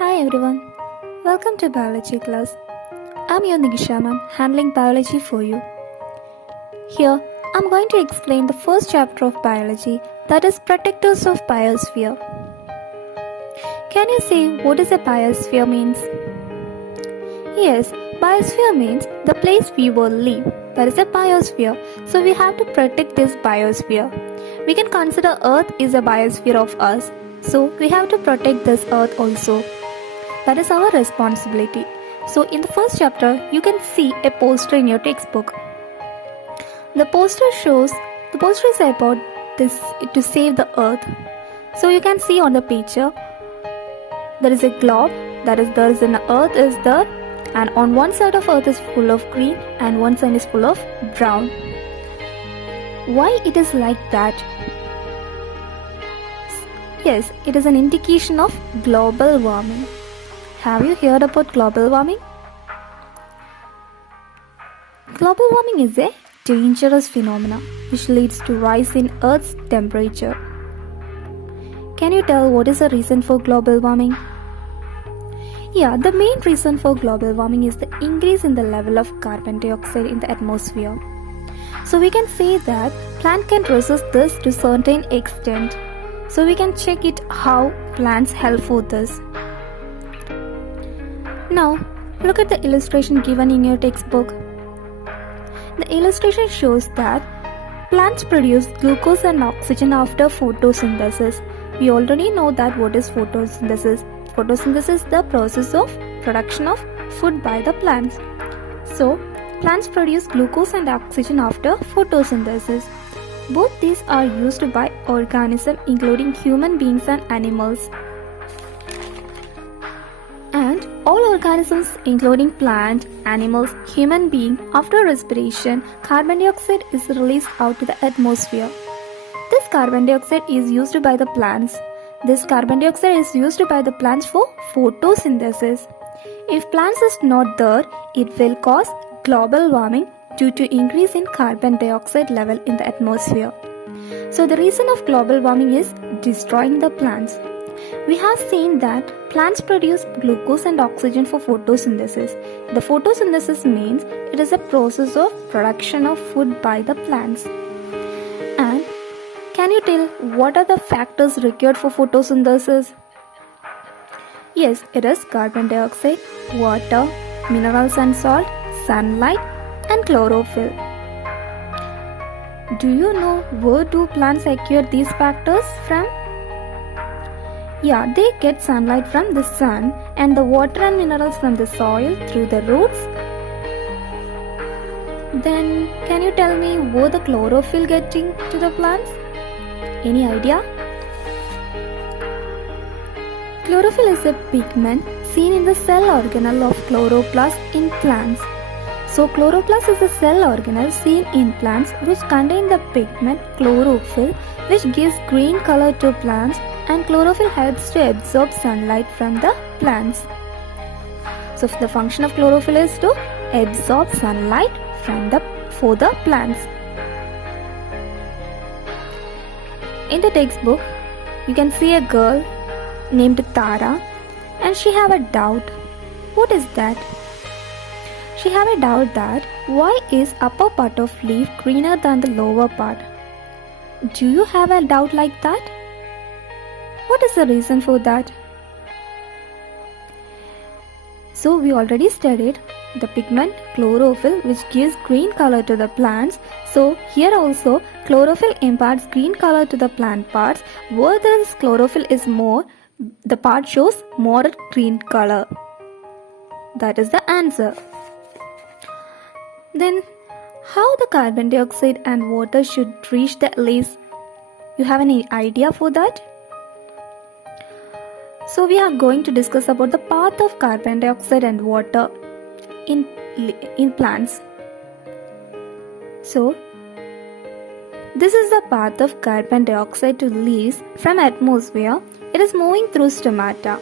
Hi everyone, welcome to Biology class. I'm your Nigisha ma'am, handling biology for you. Here, I'm going to explain the first chapter of biology, that is Protectors of Biosphere. Can you say what is a biosphere means? Yes, biosphere means the place we will live. That is a biosphere. So we have to protect this biosphere. We can consider Earth is a biosphere of us. So we have to protect this Earth also. That is our responsibility. So in the first chapter, you can see a poster in your textbook. The poster is about this to save the earth. So you can see on the picture, there is a globe, that is there is an earth is there, and on one side of earth is full of green and one side is full of brown. Why it is like that? Yes, it is an indication of global warming. Have you heard about global warming? Global warming is a dangerous phenomenon which leads to rise in Earth's temperature. Can you tell what is the reason for global warming? Yeah, the main reason for global warming is the increase in the level of carbon dioxide in the atmosphere. So we can say that plant can resist this to certain extent. So we can check it how plants help for this. Now, look at the illustration given in your textbook. The illustration shows that plants produce glucose and oxygen after photosynthesis. We already know that what is photosynthesis. Photosynthesis is the process of production of food by the plants. So, plants produce glucose and oxygen after photosynthesis. Both these are used by organisms including human beings and animals. And all organisms including plant, animals, human being, after respiration, carbon dioxide is released out to the atmosphere. This carbon dioxide is used by the plants. This carbon dioxide is used by the plants for photosynthesis. If plants is not there, it will cause global warming due to increase in carbon dioxide level in the atmosphere. So the reason of global warming is destroying the plants. We have seen that plants produce glucose and oxygen for photosynthesis. The photosynthesis means it is a process of production of food by the plants. And can you tell what are the factors required for photosynthesis? Yes, it is carbon dioxide, water, minerals and salt, sunlight, and chlorophyll. Do you know where do plants acquire these factors from? Yeah, they get sunlight from the sun and the water and minerals from the soil through the roots. Then, can you tell me where the chlorophyll getting to the plants? Any idea? Chlorophyll is a pigment seen in the cell organelle of chloroplast in plants. So, chloroplast is a cell organelle seen in plants which contain the pigment chlorophyll, which gives green color to plants, and chlorophyll helps to absorb sunlight from the plants. So the function of chlorophyll is to absorb sunlight for the plants. In the textbook, you can see a girl named Tara and she have a doubt. What is that? She have a doubt that why is upper part of leaf greener than the lower part? Do you have a doubt like that? What is the reason for that? So we already studied the pigment chlorophyll which gives green color to the plants. So here also chlorophyll imparts green color to the plant parts. Where this chlorophyll is more, the part shows more green color. That is the answer. Then how the carbon dioxide and water should reach the leaves? You have any idea for that? So we are going to discuss about the path of carbon dioxide and water in plants. So this is the path of carbon dioxide to leaves from atmosphere. It is moving through stomata.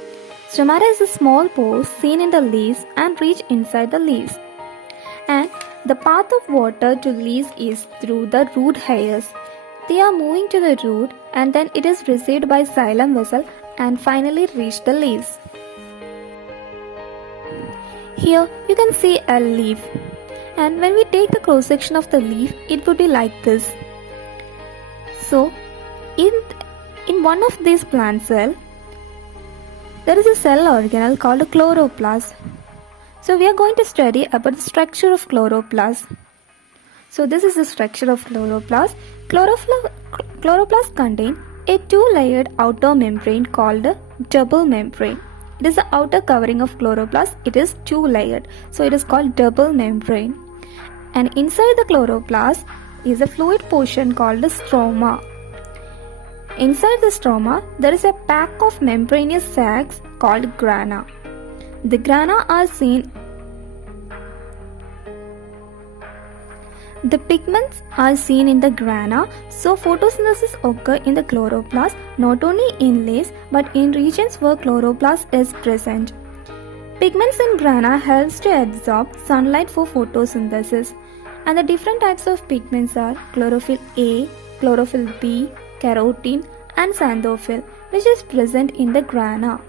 Stomata is a small pores seen in the leaves and reach inside the leaves. And the path of water to leaves is through the root hairs. They are moving to the root and then it is received by xylem vessel and finally reach the leaves. Here you can see a leaf, and when we take the cross section of the leaf, it would be like this. So in one of these plant cells, there is a cell organelle called a chloroplast. So we are going to study about the structure of chloroplast. So this is the structure of chloroplast. Chloroplast contain a two-layered outer membrane called a double membrane. It is the outer covering of chloroplast. It is two-layered. So it is called double membrane. And inside the chloroplast is a fluid portion called the stroma. Inside the stroma, there is a pack of membranous sacs called grana. The grana are seen. The pigments are seen in the grana, so photosynthesis occurs in the chloroplast not only in leaves but in regions where chloroplast is present. Pigments in grana helps to absorb sunlight for photosynthesis, and the different types of pigments are chlorophyll A, chlorophyll B, carotene and xanthophyll, which is present in the grana.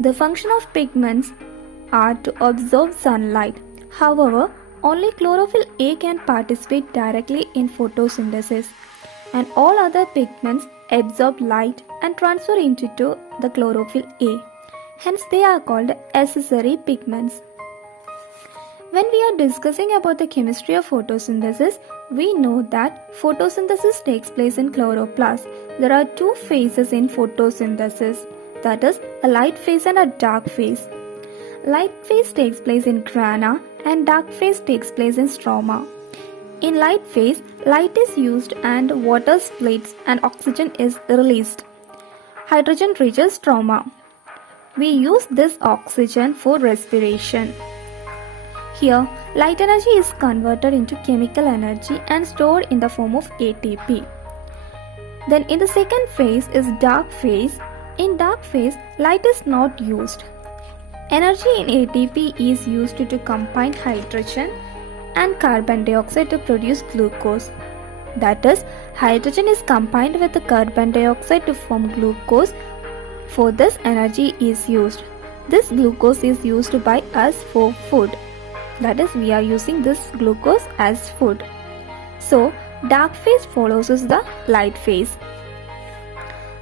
The function of pigments are to absorb sunlight. However, only chlorophyll A can participate directly in photosynthesis, and all other pigments absorb light and transfer into the chlorophyll A. Hence, they are called accessory pigments. When we are discussing about the chemistry of photosynthesis, we know that photosynthesis takes place in chloroplast. There are two phases in photosynthesis, that is, a light phase and a dark phase. Light phase takes place in grana and dark phase takes place in stroma. In light phase, light is used and water splits and oxygen is released. Hydrogen reaches stroma. We use this oxygen for respiration. Here, light energy is converted into chemical energy and stored in the form of ATP. Then in the second phase is dark phase. In dark phase, light is not used. Energy in ATP is used to combine hydrogen and carbon dioxide to produce glucose. That is, hydrogen is combined with the carbon dioxide to form glucose. For this, energy is used. This glucose is used by us for food. That is, we are using this glucose as food. So, dark phase follows the light phase.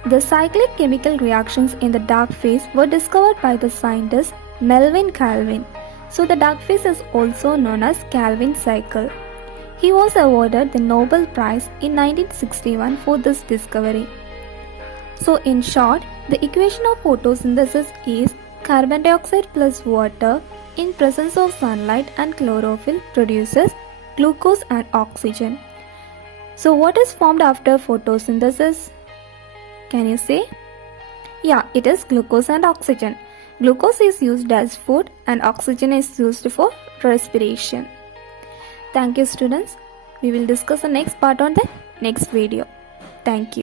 The cyclic chemical reactions in the dark phase were discovered by the scientist Melvin Calvin. So, the dark phase is also known as Calvin cycle. He was awarded the Nobel Prize in 1961 for this discovery. So, in short, the equation of photosynthesis is carbon dioxide plus water in presence of sunlight and chlorophyll produces glucose and oxygen. So what is formed after photosynthesis? Can you say? Yeah, it is glucose and oxygen. Glucose is used as food and oxygen is used for respiration. Thank you, students. We will discuss the next part on the next video. Thank you.